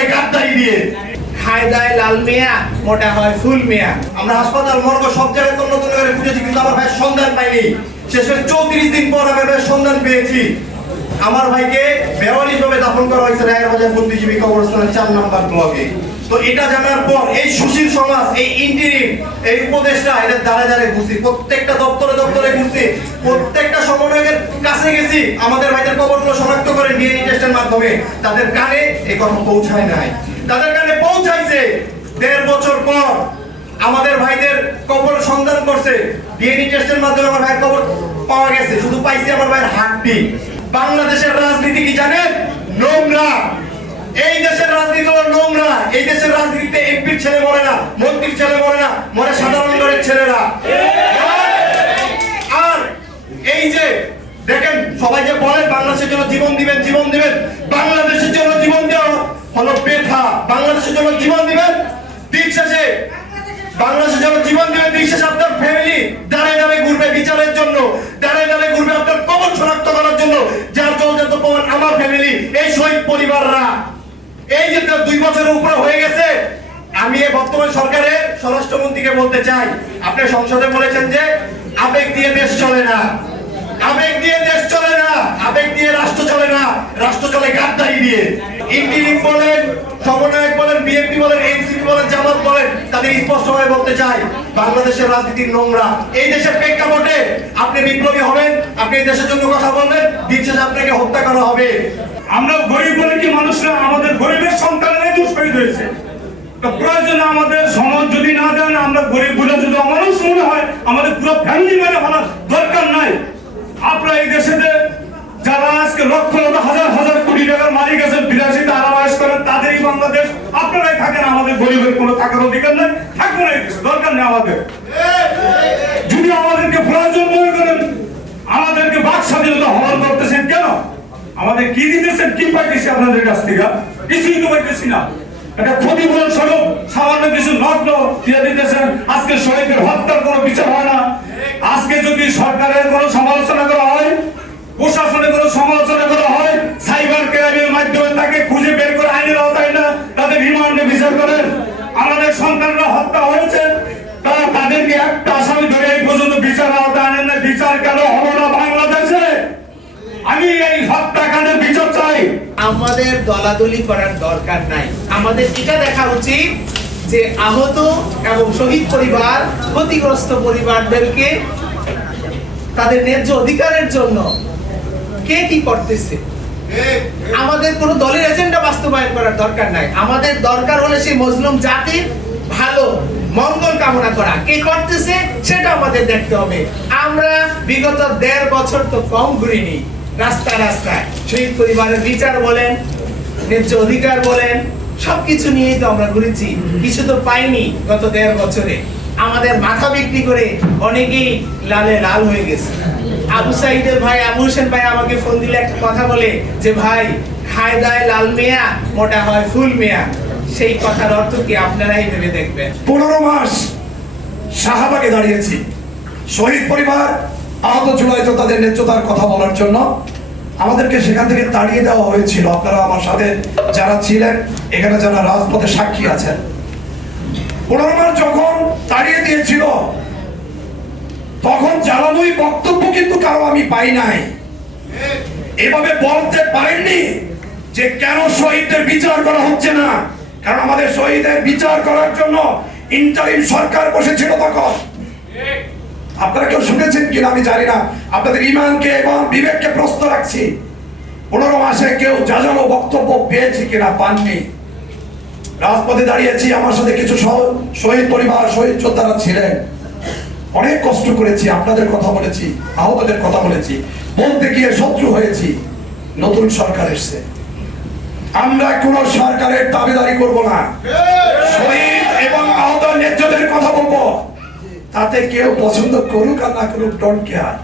চলে গাদ্দারি দিয়ে। খায় দায় লাল মিয়া, মোটা হয় ফুল মিয়া। আমরা হাসপাতাল মর্গ সব জায়গায় তন্ন তন্ন করে খুঁজেছি, কিন্তু আমার ভাইয়ের সন্ধান পাইনি। শেষে 34 দিন পর আমার ভাইয়ের সন্ধান পেয়েছি। আমার ভাইকে বেওয়ারিশভাবে দাফন করা হয়েছে রায়েরবাজার বুদ্ধিজীবী কবরস্থানের 4 নম্বর ব্লকে। তো এটা জানার পর এই সুশীল সমাজ, এই ইন্টিরিম, এই উপদেষ্টা, এদের দ্বারা দ্বারে ঘুরছি, প্রত্যেকটা দপ্তরে দপ্তরে ঘুরছি, প্রত্যেকটা সমন্বয়কের কাছে গেছি আমাদের ভাইদের কবরগুলো শনাক্ত করে ডিএনএ টেস্টের মাধ্যমে। তাদের কানে এই কথা পৌঁছায় নাই, তাদের কানে পৌঁছাইছে 1.5 বছর পর আমাদের ভাইদের কবর সন্ধান করছে। ডিএনএ টেস্টের মাধ্যমে আমার ভাইয়ের কবর পাওয়া গেছে, শুধু পাইছি আমার ভাইয়ের হাড্ডি। বাংলাদেশের রাজনীতি কি জানেন? নোংরা। এই দেশের রাজনীতি হলো নোংরা। এই দেশের রাজনীতিতে এমপির ছেলে মরে না, মন্ত্রীর ছেলে মরে না, মরে সাধারণ ঘরের ছেলেরা। আর এই যে দেখেন, সবাই যে বলে বাংলাদেশের জন্য জীবন দিবেন, জীবন দিবেন, বাংলাদেশের জন্য জীবন দেওয়া হলো বৃথা। বাংলাদেশের জন্য জীবন দিবেন, দিন শেষে বাংলাদেশের জন্য জীবন দিবেন, দিন শেষে আপনার ফ্যামিলি দাঁড়ায় দাঁড়ায় ঘুরবে বিচারের জন্য, দাঁড়ায় দাঁড়ায় ঘুরবে আপনার কবর শনাক্ত করার জন্য। যার জলজাত প্রমাণ আমার ফ্যামিলি, এই শহীদ পরিবাররা। এই যে 2 বছরের উপরে হয়ে গেছে, আমি এই বর্তমান সরকারের স্বরাষ্ট্রমন্ত্রীকে বলতে চাই, আপনি সংসদে বলেছেন যে আবেগ দিয়ে দেশ চলে না, আবেগ দিয়ে দেশ চলে না, আবেগ দিয়ে রাষ্ট্র চলে না, রাষ্ট্র চলে গাদ্দারি দিয়ে। ইন্টিরিম বলেন, সমন্বয়ক বলেন, বিএনপি বলেন, এনসিপি বলেন, জামাত বলেন, তাদের স্পষ্টভাবে বলতে চাই বাংলাদেশের রাজনীতি নোংরা। এই দেশের প্রেক্ষাপটে আপনি বিপ্লবী হবেন, আপনি এই দেশের জন্য কথা বলবেন, দিন শেষে আপনাকে হত্যা করা হবে। আমরা গরিব বলে কি মানুষরা, আমাদের গরিবের সন্তানরাই তো শহীদ হয়েছে। তো প্রয়োজনে আমাদের সমাজ যদি না দেন, আমরা গরিব বলে যদি অমানুষ মনে হয়, আমাদের পুরো ফ্যামিলি মেরে ফেলার দরকার নাই। আপনারা এই দেশে যারা আজকে লক্ষ লক্ষ হাজার হাজার কোটি টাকার মালিক আছেন, বিলাসিতা আরামায়েশ করেন, তাদেরই বাংলাদেশ। আপনারাই থাকেন, আমাদের গরিবের কোনো থাকার অধিকার নেই, থাকবে না এই দেশে, দরকার নেই আমাদের। যদি আমাদেরকে প্রয়োজন মনে করেন, আমাদেরকে বাক স্বাধীনতা হরণ করতেছেন কেন? আমাদের কি দিতেছেন, কি পাইতেছি আপনাদের কাছ থেকে? কিছুই তো পাইতেছি না। একটা ক্ষতিপূরণ স্বরূপ সামান্য কিছু নগ্ন দিয়ে দিতেছেন। আজকে শহীদের হত্যার কোনো বিচার হয় না। আজকে যদি সরকারের কোনো সমালোচনা করা হয়, প্রশাসনের কোনো সমালোচনা করা হয়, সাইবার ক্রাইমের মাধ্যমে তাকে খুঁজে বের করে আইনের আওতায় না, তাদের রিমান্ডে বিচার করেন। আমাদের সন্তানরা হত্যা হয়েছে, তাদেরকে একটা আসামি ধরে এই পর্যন্ত বিচার আওতায় আনেন না। বিচার কেন হলো না বাংলাদেশে? আমি এই হত্যাকাণ্ডের বিচার চাই। আমাদের দলাদলি করার দরকার নাই। আমাদের এটা দেখা উচিত যে আহত এবং শহীদ পরিবার, ক্ষতিগ্রস্ত পরিবারদেরকে তাদের ন্যায্য অধিকারের জন্য কে কি করতেছে। আমাদের কোনো দলের এজেন্ডা বাস্তবায়ন করার দরকার নাই। আমাদের দরকার হলে সেই মজলুম জাতির ভালো মঙ্গল কামনা করা। কে করতেছে সেটা আমাদের দেখতে হবে। আমরা বিগত 1.5 বছর তো কম ঘুরিনি রাস্তা রাস্তায়। শহীদ পরিবারের বিচার বলেন, ন্যায্য অধিকার বলেন, সবকিছু নিয়েই তো আমরা ঘুরেছি। কিছু তো পাইনি গত 1.5 বছরে। আমাদের মাথা বিক্রি করে অনেকেই লালে লাল হয়ে গেছে। আবু সাইদের ভাই, আবু হোসেন ভাই আমাকে ফোন দিলে একটা কথা বলে যে, ভাই খায় দায় লাল মিয়া, মোটা হয় ফুল মিয়া। সেই কথার অর্থ কি আপনারাই ভেবে দেখবেন। 15 মাস শাহবাগে দাঁড়িয়েছি, শহীদ পরিবার, আহত জুলাই তাদের ন্যায্যতার কথা বলার জন্য। আমাদেরকে সেখান থেকে তাড়িয়ে দেওয়া হয়েছিল। আপনারা আমার সাথে যারা ছিলেন, এখানে যারা রাজপথে সাক্ষী আছেন, 15 মাস যখন তাড়িয়ে দিয়েছিল, তখন জ্বালানোই বক্তব্য কিন্তু কারো আমি পাই নাই। এভাবে বলতে পারেননি যে কেন শহীদদের বিচার করা হচ্ছে না, কারণ আমাদের শহীদদের বিচার করার জন্য ইন্টারিম সরকার বসেছিল তখন। আপনারা কেউ শুনেছেন কিনা আমি জানি না। আপনাদের ইমানকে এবং বিবেককে প্রশ্ন রাখছি, 15 মাসে কেউ যাজানো বক্তব্য পেয়েছি কিনা? পাননি। রাজপথে দাঁড়িয়েছি, আমার সাথে কিছু শহীদ পরিবার, শহীদ যোদ্ধারা ছিলেন। অনেক কষ্ট করেছি, আপনাদের কথা বলেছি, আহতদের কথা বলেছি, বলতে গিয়ে শত্রু হয়েছি। নতুন সরকার এসছে, আমরা কোন সরকারের দাবিদারি করব না, শহীদ এবং আহত ন্যায্যদের কথা বলবো। তাতে কেউ পছন্দ করুক আর না করুক, ডোন্ট কেয়ার।